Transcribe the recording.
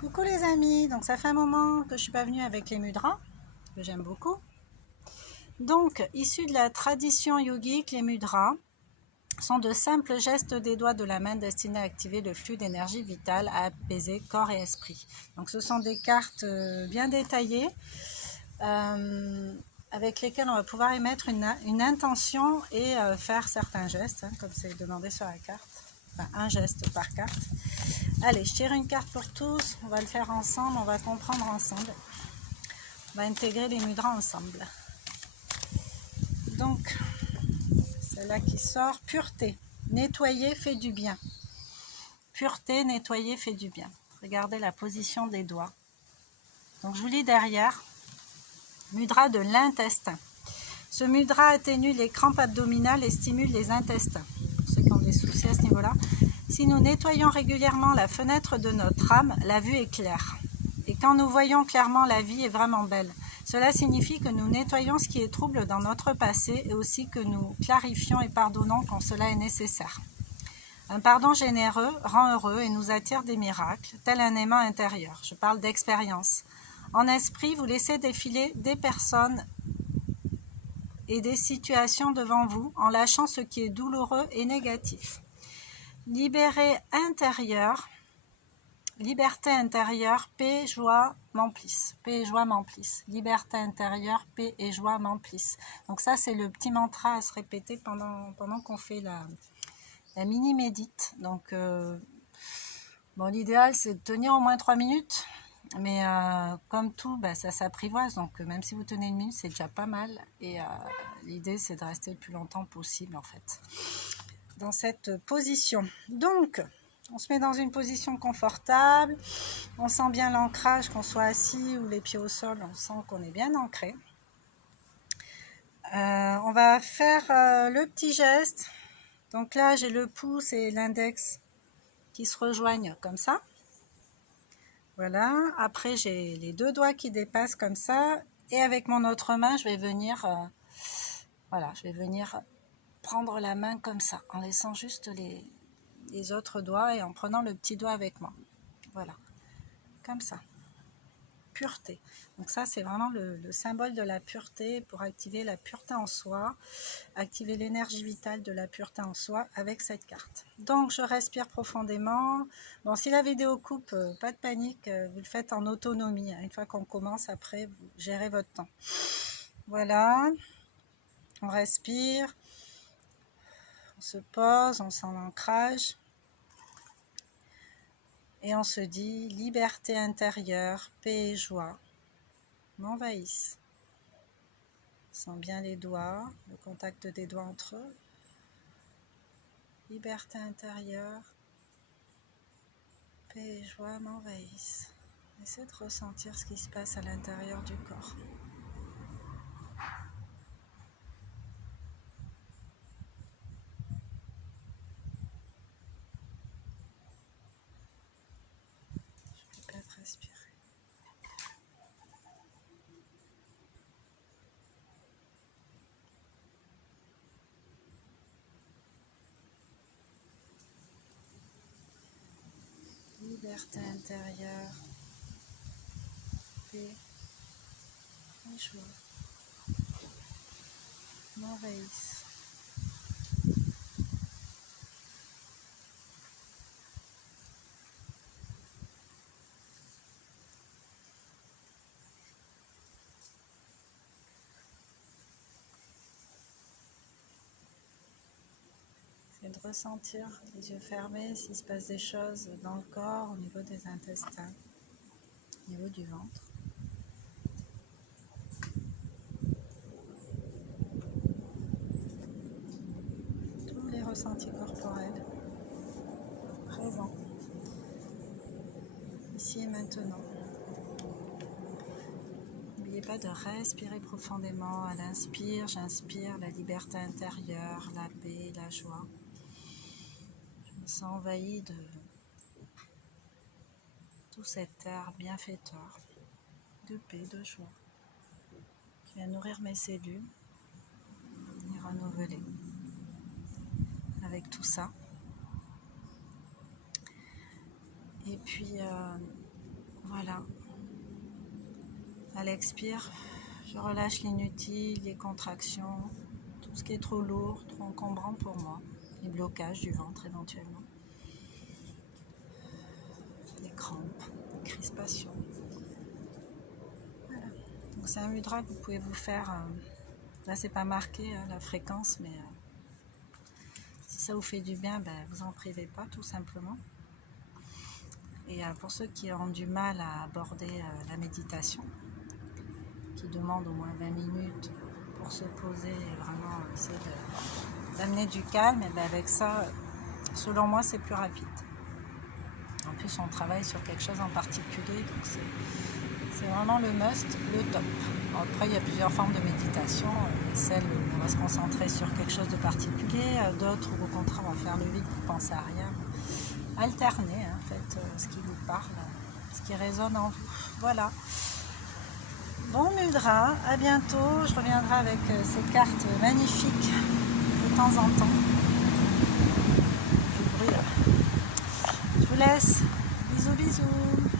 Coucou les amis, donc ça fait un moment que je suis pas venue avec les mudras, que j'aime beaucoup. Donc, issus de la tradition yogique, les mudras sont de simples gestes des doigts de la main destinés à activer le flux d'énergie vitale, à apaiser corps et esprit. Donc ce sont des cartes bien détaillées avec lesquelles on va pouvoir émettre une intention et faire certains gestes, comme c'est demandé sur la carte. Enfin, un geste par carte. Allez, je tire une carte pour tous, on va le faire ensemble, on va comprendre ensemble. On va intégrer les mudras ensemble. Donc, celle-là qui sort, pureté. Nettoyer fait du bien. Pureté, nettoyer fait du bien. Regardez la position des doigts. Donc, je vous lis derrière. Mudra de l'intestin. Ce mudra atténue les crampes abdominales et stimule les intestins. Pour ceux qui ont des soucis à ce niveau-là. Si nous nettoyons régulièrement la fenêtre de notre âme, la vue est claire. Et quand nous voyons clairement, la vie est vraiment belle. Cela signifie que nous nettoyons ce qui est trouble dans notre passé et aussi que nous clarifions et pardonnons quand cela est nécessaire. Un pardon généreux rend heureux et nous attire des miracles, tel un aimant intérieur. Je parle d'expérience. En esprit, vous laissez défiler des personnes et des situations devant vous en lâchant ce qui est douloureux et négatif. Liberté intérieure, paix, joie m'emplissent. Paix et joie m'emplissent. Liberté intérieure, paix et joie m'emplissent. Donc ça, c'est le petit mantra à se répéter pendant qu'on fait la mini-médite. Donc, bon, l'idéal, c'est de tenir au moins 3 minutes. Mais comme tout, ça s'apprivoise. Donc, même si vous tenez 1 minute, c'est déjà pas mal. Et l'idée, c'est de rester le plus longtemps possible, en fait, dans cette position. Donc, on se met dans une position confortable, on sent bien l'ancrage, qu'on soit assis ou les pieds au sol, on sent qu'on est bien ancré. On va faire le petit geste. Donc là, j'ai le pouce et l'index qui se rejoignent comme ça. Voilà, après j'ai les 2 doigts qui dépassent comme ça. Et avec mon autre main, je vais venir, prendre la main comme ça, en laissant juste les autres doigts et en prenant le petit doigt avec moi. Voilà, comme ça. Pureté. Donc ça, c'est vraiment le symbole de la pureté pour activer la pureté en soi, activer l'énergie vitale de la pureté en soi avec cette carte. Donc, je respire profondément. Bon, si la vidéo coupe, pas de panique, vous le faites en autonomie. Une fois qu'on commence, après, vous gérez votre temps. Voilà. On respire. On se pose, on sent l'ancrage. Et on se dit, liberté intérieure, paix et joie m'envahissent. Sens bien les doigts, le contact des doigts entre eux. Liberté intérieure, paix et joie m'envahissent. Essaie de ressentir ce qui se passe à l'intérieur du corps. Je peux peut-être respirer. Liberté intérieure, paix et joie m'envahissent. C'est de ressentir les yeux fermés s'il se passe des choses dans le corps, au niveau des intestins, au niveau du ventre. Tous les ressentis corporels présents, ici et maintenant. N'oubliez pas de respirer profondément. À l'inspire, j'inspire la liberté intérieure, la paix, la joie. Je me sens envahie de tout cet air bienfaiteur, de paix, de joie, qui vient nourrir mes cellules et renouveler avec tout ça. Et puis, Voilà. À l'expire, je relâche l'inutile, les contractions, tout ce qui est trop lourd, trop encombrant pour moi, les blocages du ventre éventuellement, les crampes, les crispations. Voilà. Donc c'est un mudra que vous pouvez vous faire, là c'est pas marqué la fréquence, mais si ça vous fait du bien, vous en privez pas tout simplement. Et pour ceux qui ont du mal à aborder la méditation, qui demandent au moins 20 minutes pour se poser et vraiment essayer d'amener du calme, et avec ça, selon moi, c'est plus rapide. En plus, on travaille sur quelque chose en particulier, donc c'est vraiment le must, le top. Après, il y a plusieurs formes de méditation, celles où on va se concentrer sur quelque chose de particulier, d'autres où au contraire on va faire le vide pour penser à rien. Alternez, hein, faites ce qui vous parle, ce qui résonne en vous. Voilà. Bon mudra, à bientôt. Je reviendrai avec ces cartes magnifiques de temps en temps. Du bruit là. Je vous laisse. Bisous, bisous.